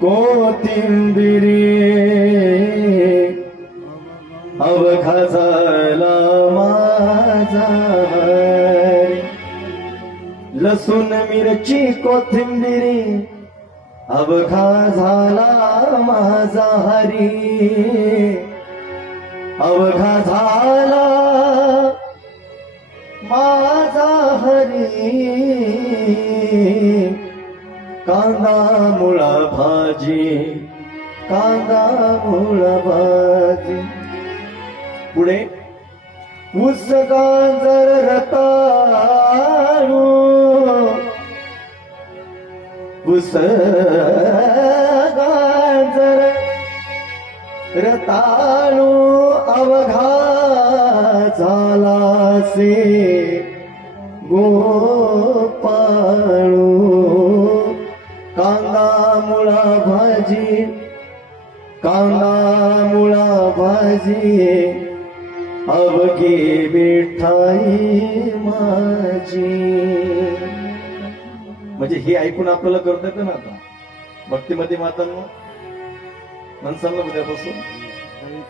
कोथिंबिरी अवघा झाला माझा हरी, लसूण मिरची कोथिंबिरी अवघा झाला माझा हरी, अवघा झाला माझा हरी, कांदा मुळा भाजी, कांदा मुळा भाजी. पुढे ऊस गाजर रताळू, ऊस गाजर रताळू अवघा झाला से गोपाळू, कांदा मुळा भाजी, कांदा मुळा भाजी, अवघी मिठाई माझी. म्हणजे हे ऐकून आपल्याला करता येतं ना आता भक्तीमध्ये मातांनो, मनसांना उद्यापासून